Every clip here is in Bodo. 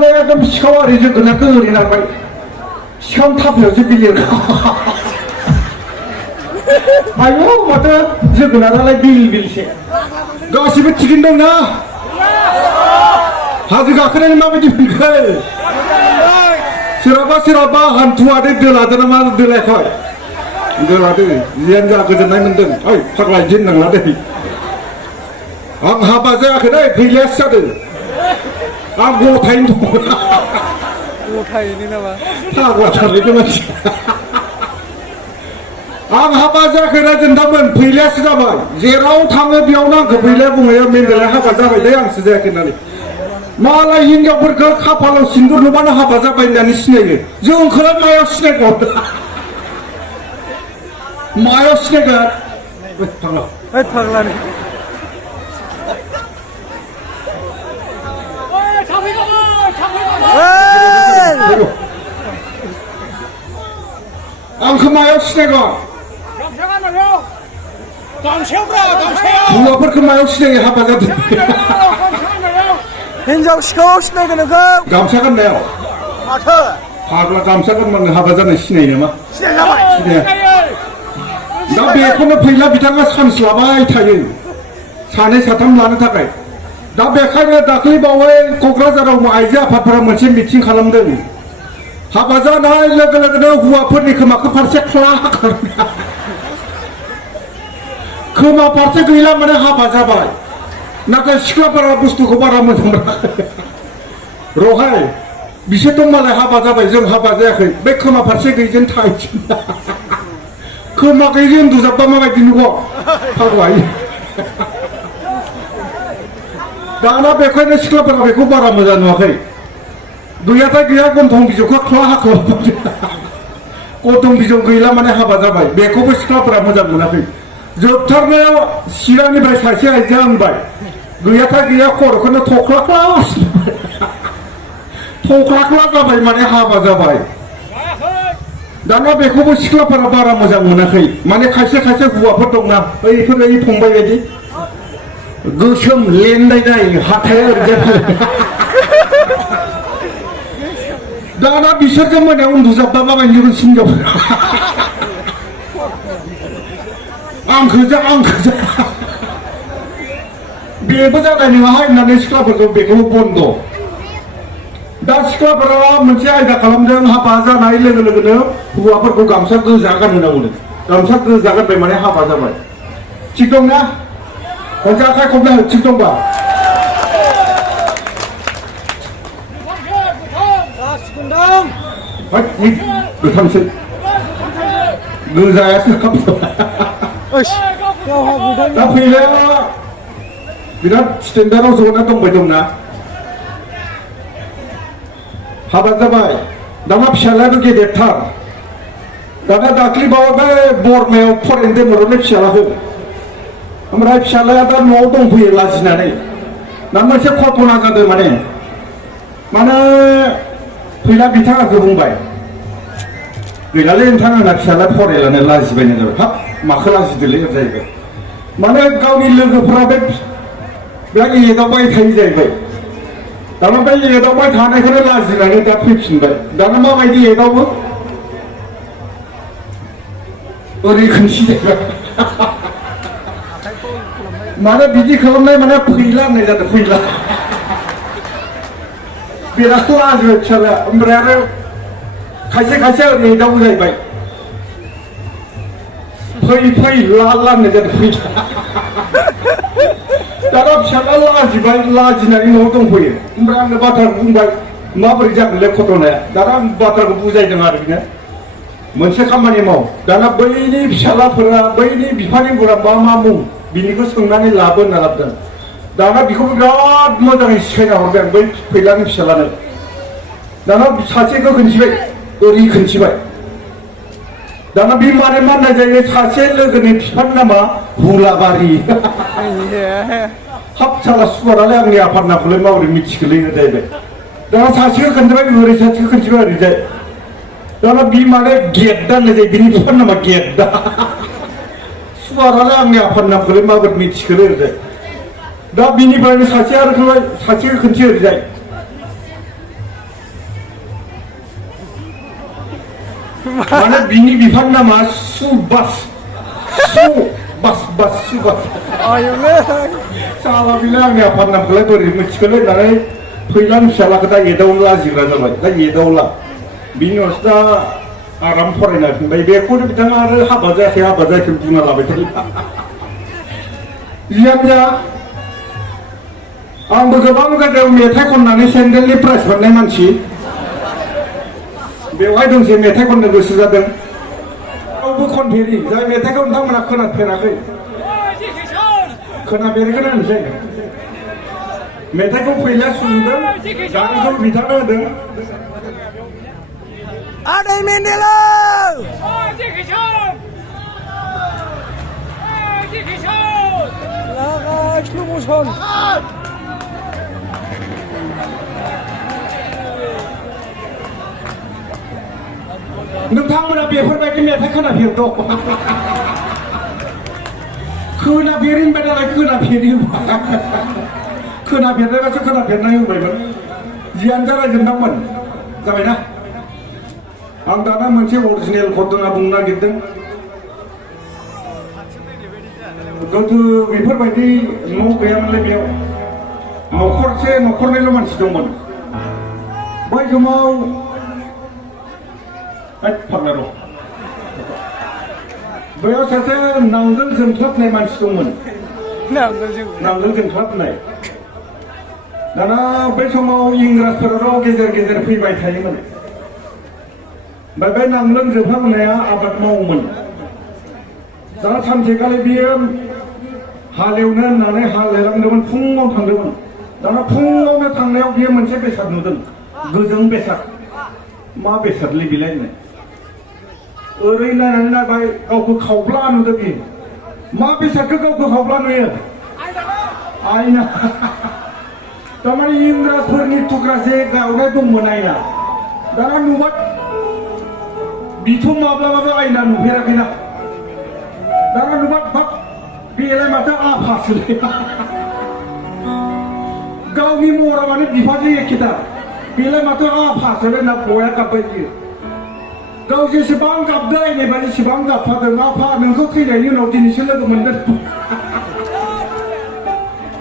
दाना एकदम सिखाव आरि जोगोनारखौ ओरैनांबाय सिखाव थाफायावसो बिलिरखौ आयौ माथो जोगोनारालाय बिल बिलसो गासिबो थिगैनो दं ना हाजो गाखोनायनि माबायदि मोनखो सोरहाबा हान्थुआदे दोलादो ना मा दोलायाखै दोलादो जियानो जा गोजोननाय मोनदों ओइ फाग्ला इदि होननांला दै आं हाबा जायाखै दै फैलायासो जादों आं गथायैनो दं गथायैनो नामा फाग्ला थारलायदों मानसि आं हाबा जायाखै रायजोनदामोन फैलायासो जाबाय जेराव थाङो बेयावनो आंखौ फैलाया बुङो मेन्देला हाबा जाबाय दे आंसो जायाखै होननानै मालाय हिनजावफोरखौ खाफालाव सिन्दुर नुबानो हाबा जाबाय होननानै सिनायो जोंखौलाय मायाव सिनायगौ मायाव सिनायगोन फाग्लानि आंखौ मायाव सिनायगोन हौवाफोरखौ मायाव सिनायो हाबा जादों हिन्जाव सिखौ सिनायगोन नोंखौ गामसा गाननायाव माथो फाग्ला गामसा गानबानो हाबा जानाय सिनायो नामा सिनाया दा बेखौनो फैला बिथाङा चान्स लाबाय थायो सानै साथाम लानो थाखाय दा बेखायनो दाख्लै बावै क'क्राझाराव आइजो आफादफोरा मोनसे मिटिं खालामदों हाबा जानाय लोगो लोगोनो हौवाफोरनि खोमाखौ फारसे ख्ला खोमा फारसे गैला माने हाबा जाबाय नाथाय सिख्लाफोरा बुस्थुखौ बारा मोजां मोनाखै रहाय बिसोरथ' मालाय हाबा जाबाय जों हाबा जायाखै बे खोमा फारसे गैयिजों थाहैफिन खोमा गैयिजों उन्दुजाबबा माबायदि नुगौ फाग्ला दाना बेखायनो सिख्लाफोरा बेखौ बारा मोजां नुवाखै गैयाथाय गैया गन्थं बिजौखौ ख्ला गन्थं बिजौ गैला माने हाबा जाबाय बेखौबो सिख्लाफोरा मोजां मोनाखै जोबथारनायाव चिरांनिफ्राय सासे आइजोआ होनबाय गैयाथाय गैया खर'खौनो थख्लाख्ला जाबाय माने हाबा जाबाय दाना बेखौबो सिख्लाफोरा बारा मोजां मोनाखै माने खायसे हौवाफोर दंना बैफोर फंबाय बायदि गोसोम लेनदायनाय हाथाया ओरैजाय दाना बिसोरजों मोनायाव उन्दुजाबबा माबायदि नुगोन हिनजावफोरा आंखौ जा बेबो जानाय नङाहाय होननानै सिख्लाफोरखौ बेखौबो बन्द' दा सिख्लाफोरा मोनसे आयदा खालामदों हाबा जानाय लोगो लोगोनो हौवाफोरखौ गामसा गोजा गानहोनांगौनो गामसा गोजा गानबाय माने हाबा जाबाय थिग दं ना खनसे आखाइ खबना हो थिग दंबा गोथांसै गोजायासो दा फैलाया बिराद स्टेन्डार्डआव ज'ना दंबाय दंना हाबा जाबाय दाना फिसालायाबो गेदेरथार दाना दाख्लै बावै बरमायाव फरायनो दोनहरनाय फिसालाखौ ओमफ्राय फिसालाया दा न'आव दंफैयो लाजिनानै दा मोनसे घटना जादों माने फैला बिथाङाखौ बुंबाय गैलालै नोंथां आंना फिसाला फरायलानो लाजिबायनो जाबाय हाब माखौ लाजिदोलै जाहैबाय माने गावनि लोगोफोरा बे एदावबाय थायो जाहैबाय दाना बे एदावबाय थानायखौनो लाजिनानै दा फैफिनबाय दाना माबायदि एदावो ओरै खोनसि जाहैबाय माने बिदि खालामनाय माने फैला होननाय जादों फैला बिराद लाजिबाय फिसालाया ओमफ्राय आरो खायसे ओरै एदावो जाहैबाय फै ला होननाय जादों फैला दाना फिसाला लाजिबाय लाजिनानै न'आव दंफैयो ओमफ्राय आंनो बाथ्राखौ बुंबाय माबोरै जागोनलै घटनाया दाना आं बाथ्राखौ बुजायदों आरो बिनो मोनसे खामानि माव दाना बैनि फिसालाफोरा बैनि बिफानि बुरा मा मुं बिनिखौ सोंनानै लाबो होनना लाबोदों दाना बेखौ बिराद मोजाङै सिखायना हरबाय आं बै फैलानि फिसालानो दाना सासेखौ खोन्थिबाय ओरै खोन्थिबाय दाना बे माने माननाय जायो सासे लोगोनि बिफानि नामा हुलाबारि हाब साला सुवारालाय आंनि आफाद नामखौलाय माबोरै मिथिखोलै जाहैबाय दाना सासेखौ खोन्थिबाय ओरै सासेखौ खोन्थिबाय ओरैजाय दाना बि माने गेद्दा होननाय जायो बिनि बिफानि नामा गेद्दा सुवारालाय आंनि आफाद नामखौलाय माबोरै मिथिखोलै ओरैजाय दा बिनिफ्रायनो सासे आरो सासेखौ खोन्थि ओरैजाय माने बिनि बिफान नामा सुबास सुबास आयुलै साला बिलाय आंनि आफाद नामखौलाय बोरै मिथिखोलै होननानै फैलां फिसालाखौ दा एदावनो लाजिग्रा जाबाय दा एदावला बिनि उनावसो दा आराम फरायना फैबाय बेखौनो बिथाङा आरो हाबा जायाखै बुंना लाबाय थायो जियानो जा आंबो गोबां जायगायाव मेथाइ खननानै सेन्डेलनि प्राइज मोननाय मानसि बेवहाय दोंसे मेथाइ खननो गोसो जादों रावबो खनफेरि जाय मेथाइखौ नोंथांमोना खोनाफेराखै खोनाफेरगोन होनसै मेथाइखौ फैला सुजुदों गानखौ बिथाङा होदों आदै मेन्देला लागाय स्ल' मसन नोंथांमोना बेफोरबायदि मेथाइ खोनाफेरदों खोनाफेरि होनबाय नालाय खोनाफेरि खोनाफेरनायबासो खोनाफेरनाय होनबायमोन जियानो जा रायजोनदांमोन जाबायना आं दाना मोनसे अरिजिनेल घटना बुंनो नागिरदों गोदो बेफोरबायदि न' गैयामोनलै बेयाव न'खरसे न'खरनैल' मानसि दंमोन बै समाव फाग्ला दं बैयाव सासे नांगोल जोंख्लाबनाय मानसि दंमोन नांगोल जोंख्लाबनाय दाना बै समाव इंराजफोराल' गेजेर गेजेर फैबाय थायोमोन ओमफ्राय बे नांगोल जोंख्लाबनाया आबाद मावोमोन दाना सानसेखालि बियो हालेवनो होननानै हालेवलांदोंमोन फुङाव थांदोंमोन दाना फुङावनो थांनायाव बियो मोनसे बेसाद नुदों गोजों बेसाद मा बेसादलै बिलाय होननाय ओरै नायनानै नायबाय गावखौ खावब्ला नुदों बियो मा बेसादखौ गावखौ खावब्ला नुयो आयना तारमाने इंराजफोरनि थुख्रासे गावनाय दंमोन आयना दाना नुबाय बिथ' माब्लाबाबो आयना नुफेराखैना दाना नुबाय बाब बेलाय माथो आफासोलै गावनि महरा माने बिफाजों एखेथार बेलाय माथो आफासोलै होनना बया गाबबाय बियो गाव जेसेबां गाबदों आयनाबा जेसेबां गाबफादों आफा नोंखौ थैनायनि उनाव दिनैसो लोगो मोनदों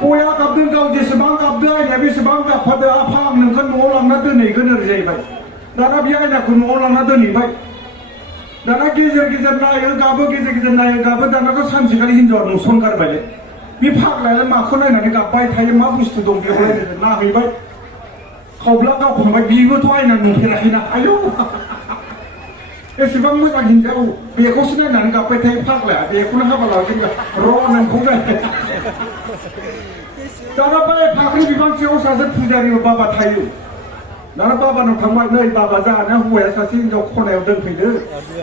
बया गाबदों गाव जेसेबां गाबदों आयनाया बेसेबां गाबफादों आफा आं नोंखौ न'आव लांना दोनहैगोन ओरै जाहैबाय दाना बे आयनाखौ न'आव लांना दोनहैबाय दाना गेजेर गेजेर नायो गाबो गेजेर गेजेर नायो गाबो दानाथ' सानसेखालि हिनजावा नुसनगारबायलै बे फाग्लायालाय माखौ नायनानै गाबबाय थायो मा बुस्थु दं बेवहाय नाहैबाय खावब्ला गावखांबाय बिबोथ' आयना नुफेराखैना आयौ एसेबां मोजां हिनजाव बेखौसो नायनानै गाबबाय थायो फाग्लाया बेखौनो हाबा लागोन र' नोंखौ जायो दाना बै फाख्रि बिफां सिङाव सासे फुजारि बाबा थायो दाना बाबानाव थांबाय नै बाबा जाहाना हौवाया सासे हिनजाव खनायाव दोनफैदो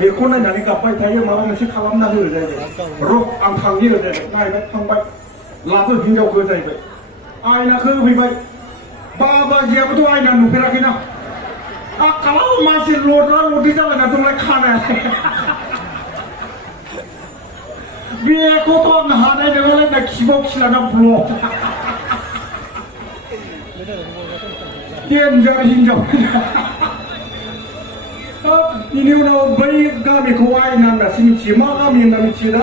बेखौ नायनानै गाबबाय थायो माबा मोनसे खालामना हो जाहैबाय र' आं थांनि जाहैबाय नायबाय थांबाय लाबो हिनजावखौ जाहैबाय आयनाखौ होफैबाय बाबाजियाबोथ' आयना नुफेराखैना आखालाव मानसि लद्रा लद्रि जालायना दंलाय खानाया बेखौथ' आं हानाय नङालाय ना खिबाव खिलाना ब्लक डेन्जार हिनजाव बिनि उनाव बै गामिखौ आयना होननासो मिथियो मा गामि होनना मिथियो दा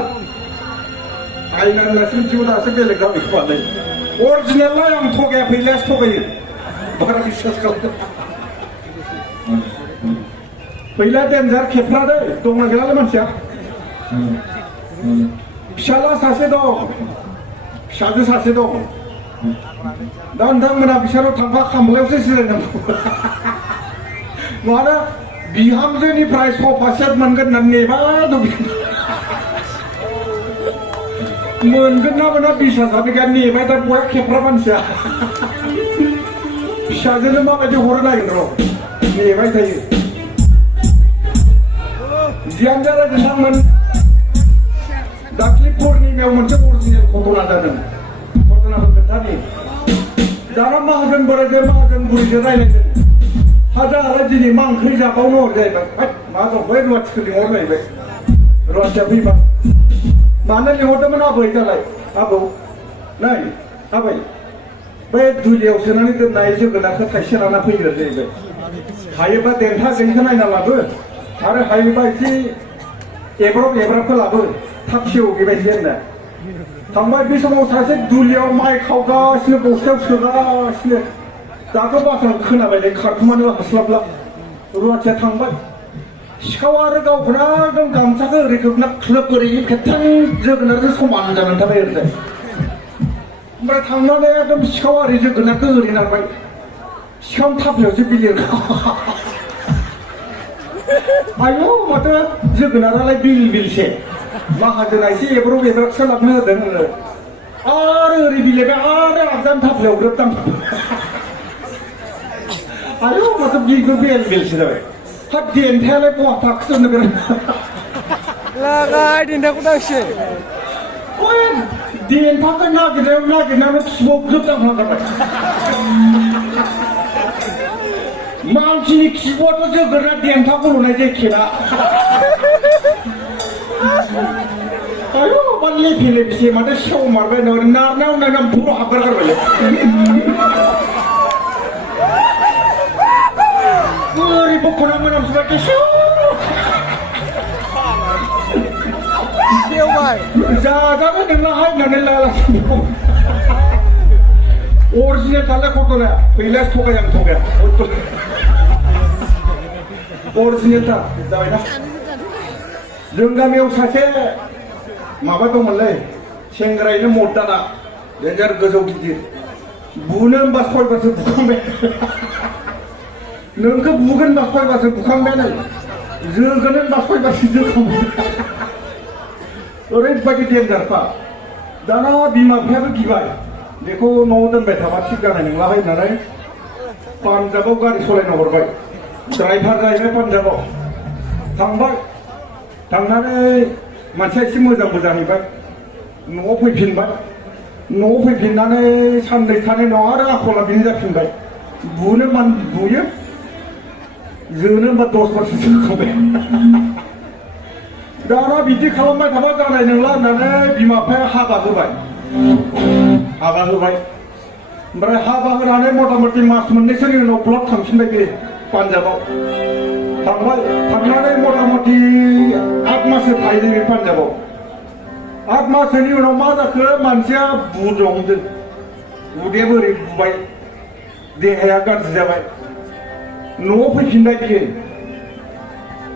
आयना होननासो मिथियो दासो बेलेग गामिखौ आलाय अरिजिनेललाय आं थगाया फैलासो थगायो बारा बिश्वास खालामदों फैला डेन्जार खेफ्रादो दंना गैयालाय मानसिया फिसाला सासे दं फिसाजो सासे दं दा नोंथांमोना बिसोराव थांबा खामलायावसो जिरायनांगौ मानो बिहामजोनिफ्राय सफा सेट मोनगोन होननानै नेबाय दं मोनगोन ना मोना बिसासानो गैया नेबाय दा बया खेफ्रा मानसिया फिसाजोनो माबायदि हरो नागिर र' नेबाय थायो जियानो जा नोंथांमोन दाख्लि पुर्निमायाव मोनसे अरिजिनेल घटना जादों घटनाखौ खोन्थानि दाना माहाजोन बोराइजों माहाजोन बुरैजों रायज्लायदों हाजारालाय दिनै मा ओंख्रि जाबावनो हरजाहैबाय मा दं बै रुवाथिखौ लिंहरलायबाय रुवाथिया फैबाय मानो लिंहरदोंमोन आबै जालाय आबौ नै आबै बै दुलियाव सोनानै दोननाय जोगोनारखौ थाइसे लाना फैग्रो जाहैबाय हायोबा देन्था गैयिखौ नायना लाबो आरो हायोबा एसे एब्राबखौ लाबो थाब सेव बेबायदि होनना थांबाय बे समाव सासे दुलियाव माइ खावगासिनो बस्थायाव सोगासिनो दाथ' बाथ्राखौ खोनाबायलै खारखुमानो हास्लाबला रुवाथिया थांबाय सिखाव आरो गावखौनो एकदम गामसाखौ ओरै खोबना ख्लोब ओरै खेबथां जोगोनारजों समान जानानै थाबाय ओरैजाय ओमफ्राय थांनानै एकदम सिखाव आरि जोगोनारखौ ओरै नारबाय सिखावनि थाफ्लायावसो बिलिरखा आयौ माथो जोगोनारालाय बिलसे माहाजोना एसे एब्राबसो लाबनो होदों आरो ओरै बिलाइबाय आरो आगदानि थाफ्लायाव ग्रोब दां आयौ माथो बिलसो जाबाय हाब देन्थायालाय बहा थाखोसो होनो बिराद लागाय देन्थाखौ दांसै देन्थाखौ नागिरनानै खिबुआव ग्रोब दांफ्लांगारबाय मानसिनि खिबुआथ' जोगोनार देन्थाखौ लुनाय जायखिया आयौ मा लेफे माथो सेवमारबाय नारनायाव बर' हाबगारगारबायलै बोरै बख'ना मोनामसोबाय केसेव सेवबाय जाजानो नोंनाहाय होननानै लालासिनो अरिजिनेल थालाय घटनाया गैलाय थगाया अरिजिनेलथार जाबायना जों गामियाव सासे माबा दंमोनलै सेंग्रायैनो मर्दाना देन्जार गोजौ गिदिर बुनो होनबा सयबारसो बुखांबाय नोंखौ बुगोन होनबा सयबारसो बुखांबायानो जोगोन होनबा सयबारसो जोखांबाय ओरैबायदि देन्जारखा दाना बिमा बिफायाबो गिबाय बेखौ न'आव दोनबाय थाबा थिग जानाय नंलाहाय होननानै पान्जाबाव गारि सालायनो हरबाय ड्राइभार जाहैबाय पान्जाबाव थांबाय थांनानै मानसिया एसे मोजांबो जाहैबाय न'आव फैफिननानै साननै थानाय उनाव आरो आखला बिनो जाफिनबाय बुनो बुयो जोनो होनबा 10 बारसो जोखांबाय दाना बिदि खालामबाय थाबा जानाय नंला होननानै बिमा बिफाया हाबा होबाय ओमफ्राय हाबा होनानै मथा मथि मास मोननैसोनि उनाव ब्लक थांफिनबाय बे पान्जाबाव थांनानै मथा मथि 8 माससो थाहैदों बे पान्जाबाव 8 माससोनि उनाव मा जाखो मानसिया बुनो हमदों उदैयाबो ओरै बुबाय देहाया गाज्रि जाबाय न'आव फैफिनबाय बियो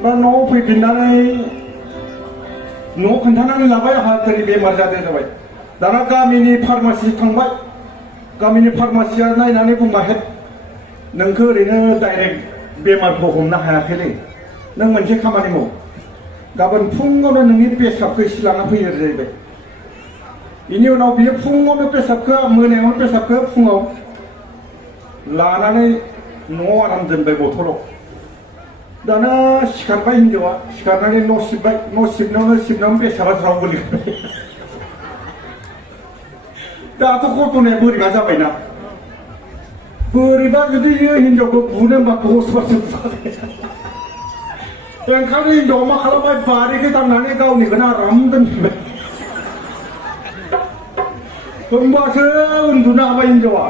बा न'आव फैफिननानै न'आव खोन्थानानै लाबाय आंहा ओरै बेमार जादों जाबाय दाना गामिनि फार्मासि थांबाय गामिनि फार्मासिया नायनानै बुंबाय हेद नोंखौ ओरैनो डाइरेक्ट बेमारखौ हमनो हायाखैलै नों मोनसे खामानि माव गाबोन फुङावनो नोंनि पेसाबखौ एसे लाना फैयो जाहैबाय बेनि उनाव बियो फुङावनो पेसाबखौ मोनायावनो पेसाबखौ फुङाव लानानै न'आव आराम दोनबाय बथलाव दाना सिखारबाय हिनजावा सिखारनानै न' सिबनायावनो पेसाबा ज्राव गोलैबाय दाथ' घटनाया बोरैबा जाबायना बोरैबा जुदि हिनजावखौ बुनो होनबा 10 बारसो बुखाबाय ओंखायनो हिनजावा मा खालामबाय बारिखौ दांनानै गावनिखौनो आराम दोनफिनबाय होमबासो उन्दुनो हाबाय हिनजावा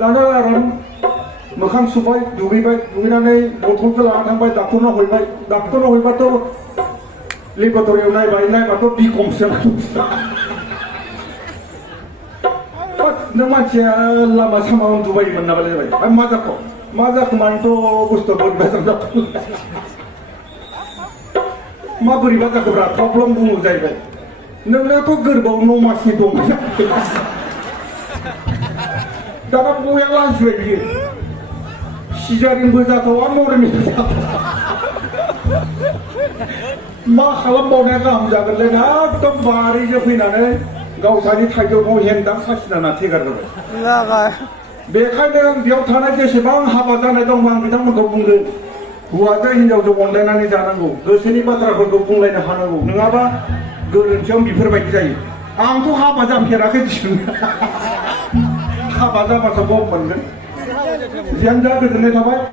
दाना आराम मोखां सुबाय दुगैनानै बथलखौ लाना थांबाय डाक्टरनाव हैबाथ' लेबरेटरियाव नायबाथ' बिखमसो नों मानसिया लामा सामा उन्दुबायोमोन नामालाय जाबाय मा जाखो मानोथ' बुस्थुआ बोरैबा जाखो मा बोरैबा जाखोब्रा थब्लं बुङो जाहैबाय नोंनाथ' गोरबोआव 9 मासनि दं दाना बया लाजिबाय बियो सिजारिनबो जाथावा नरमेलबो जाथावा मा खालामबावनाया गाहाम जागोनलै एकदम बारिजों फैनानै गावसानि थाइजौखौ हेंदां खासिना थेगारबाय बेखायनो आं बेयाव थानाय जेसेबां हाबा जानाय दं आं बिथांमोनखौ बुंदों हौवाजों हिनजावजों अनलायनानै जानांगौ गोसोनि बाथ्राफोरखौ बुंलायनो हानांगौ नङाबा गोरोन्थियाव बेफोरबायदि जायो आंथ' हाबा जाफेराखै हाबा जाबासो गम मोनगोन जियानो जा गोजोननाय थाबाय।